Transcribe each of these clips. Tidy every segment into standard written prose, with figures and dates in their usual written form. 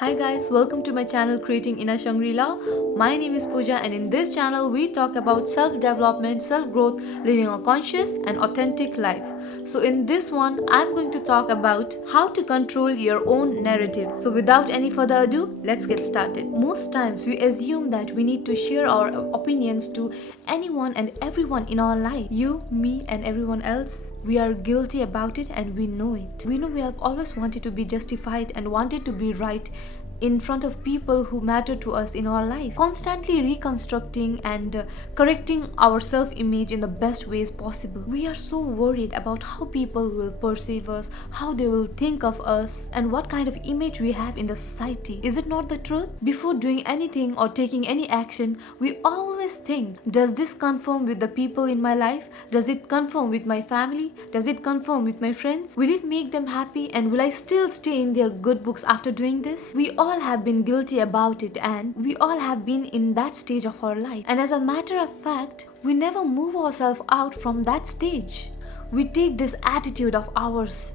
Hi guys, welcome to my channel Creating Inner Shangri-La. My name is Pooja and in this channel we talk about self-development, self-growth, living a conscious and authentic life. So in this one, I'm going to talk about how to control your own narrative. So without any further ado, let's get started. Most times we assume that we need to share our opinions to anyone and everyone in our life. You, me and everyone else. We are guilty about it and we know it. We know we have always wanted to be justified and wanted to be right in front of people who matter to us in our life, constantly reconstructing and correcting our self-image in the best ways possible. We are so worried about how people will perceive us, how they will think of us, and what kind of image we have in the society. Is it not the truth? Before doing anything or taking any action, we always think, does this conform with the people in my life? Does it conform with my family? Does it conform with my friends? Will it make them happy, and will I still stay in their good books after doing this? We all have been guilty about it, and we all have been in that stage of our life. And as a matter of fact, we never move ourselves out from that stage. We take this attitude of ours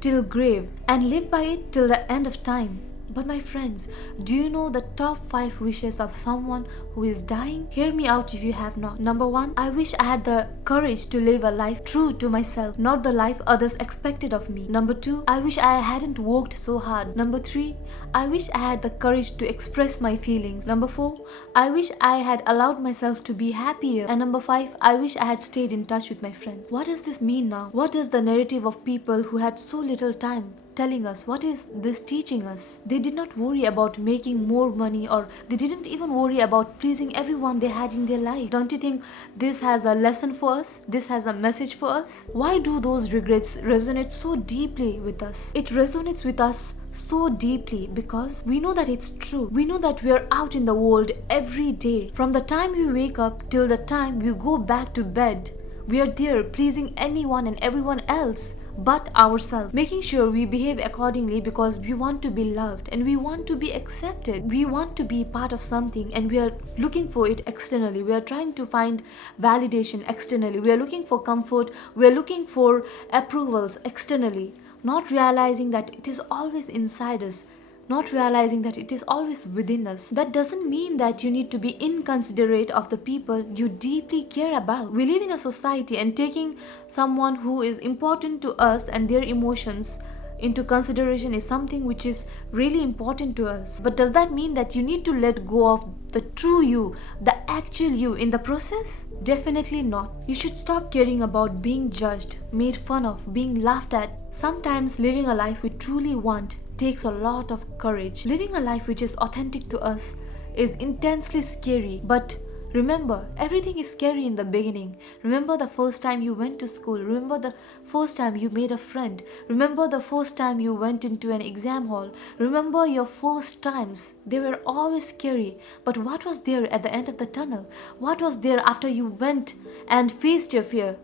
till grave and live by it till the end of time. But my friends, do you know the top 5 wishes of someone who is dying? Hear me out if you have not. Number 1, I wish I had the courage to live a life true to myself, not the life others expected of me. Number 2, I wish I hadn't worked so hard. Number 3, I wish I had the courage to express my feelings. Number 4, I wish I had allowed myself to be happier. And number 5, I wish I had stayed in touch with my friends. What does this mean now? What is the narrative of people who had so little time telling us? What is this teaching us? They did not worry about making more money, or they didn't even worry about pleasing everyone they had in their life. Don't you think this has a lesson for us? This has a message for us? Why do those regrets resonate so deeply with us? It resonates with us so deeply because we know that it's true. We know that we are out in the world every day. From the time we wake up till the time we go back to bed, we are there pleasing anyone and everyone else but ourselves, making sure we behave accordingly because we want to be loved and we want to be accepted. We want to be part of something and we are looking for it externally. We are trying to find validation externally. We are looking for comfort. We are looking for approvals externally, not realizing that it is always inside us, not realizing that it is always within us. That doesn't mean that you need to be inconsiderate of the people you deeply care about. We live in a society, and taking someone who is important to us and their emotions into consideration is something which is really important to us. But does that mean that you need to let go of the true you, the actual you in the process? Definitely not. You should stop caring about being judged, made fun of, being laughed at. Sometimes living a life we truly want takes a lot of courage. Living a life which is authentic to us is intensely scary, but remember, everything is scary in the beginning. Remember the first time you went to school. Remember the first time you made a friend. Remember the first time you went into an exam hall. Remember your first times. They were always scary. But what was there at the end of the tunnel? What was there after you went and faced your fear?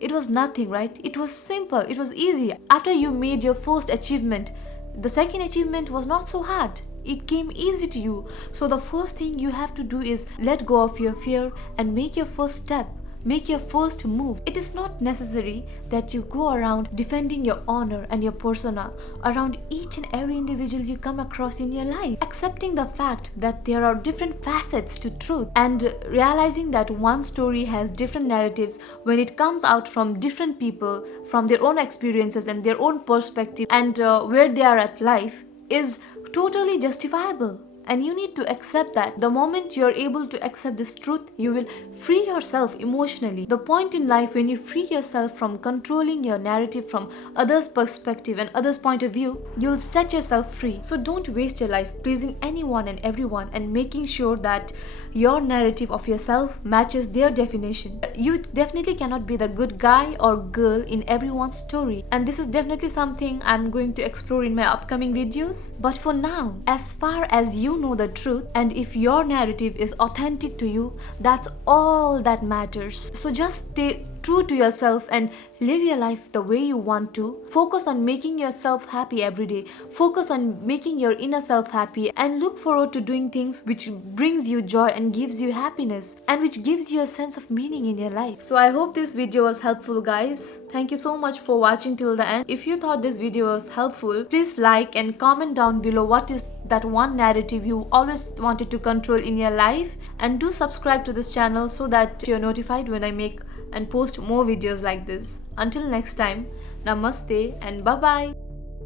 It was nothing, right? It was simple. It was easy. After you made your first achievement, the second achievement was not so hard. It came easy to you. So the first thing you have to do is let go of your fear and make your first step. Make your first move. It is not necessary that you go around defending your honor and your persona around each and every individual you come across in your life. Accepting the fact that there are different facets to truth and realizing that one story has different narratives when it comes out from different people, from their own experiences and their own perspective and where they are at life is totally justifiable. And you need to accept that. The moment you're able to accept this truth, you will free yourself emotionally. The point in life when you free yourself from controlling your narrative from others' perspective and others' point of view, you'll set yourself free. So don't waste your life pleasing anyone and everyone and making sure that your narrative of yourself matches their definition. You definitely cannot be the good guy or girl in everyone's story. And this is definitely something I'm going to explore in my upcoming videos. But for now, as far as you know the truth, and if your narrative is authentic to you, that's all that matters. So just stay true to yourself and live your life the way you want to. Focus on making yourself happy every day. Focus on making your inner self happy and look forward to doing things which brings you joy and gives you happiness and which gives you a sense of meaning in your life. So I hope this video was helpful, guys. Thank you so much for watching till the end. If you thought this video was helpful, please like and comment down below what is that one narrative you always wanted to control in your life, and do subscribe to this channel so that you're notified when I make and post more videos like this. Until next time, namaste and bye bye.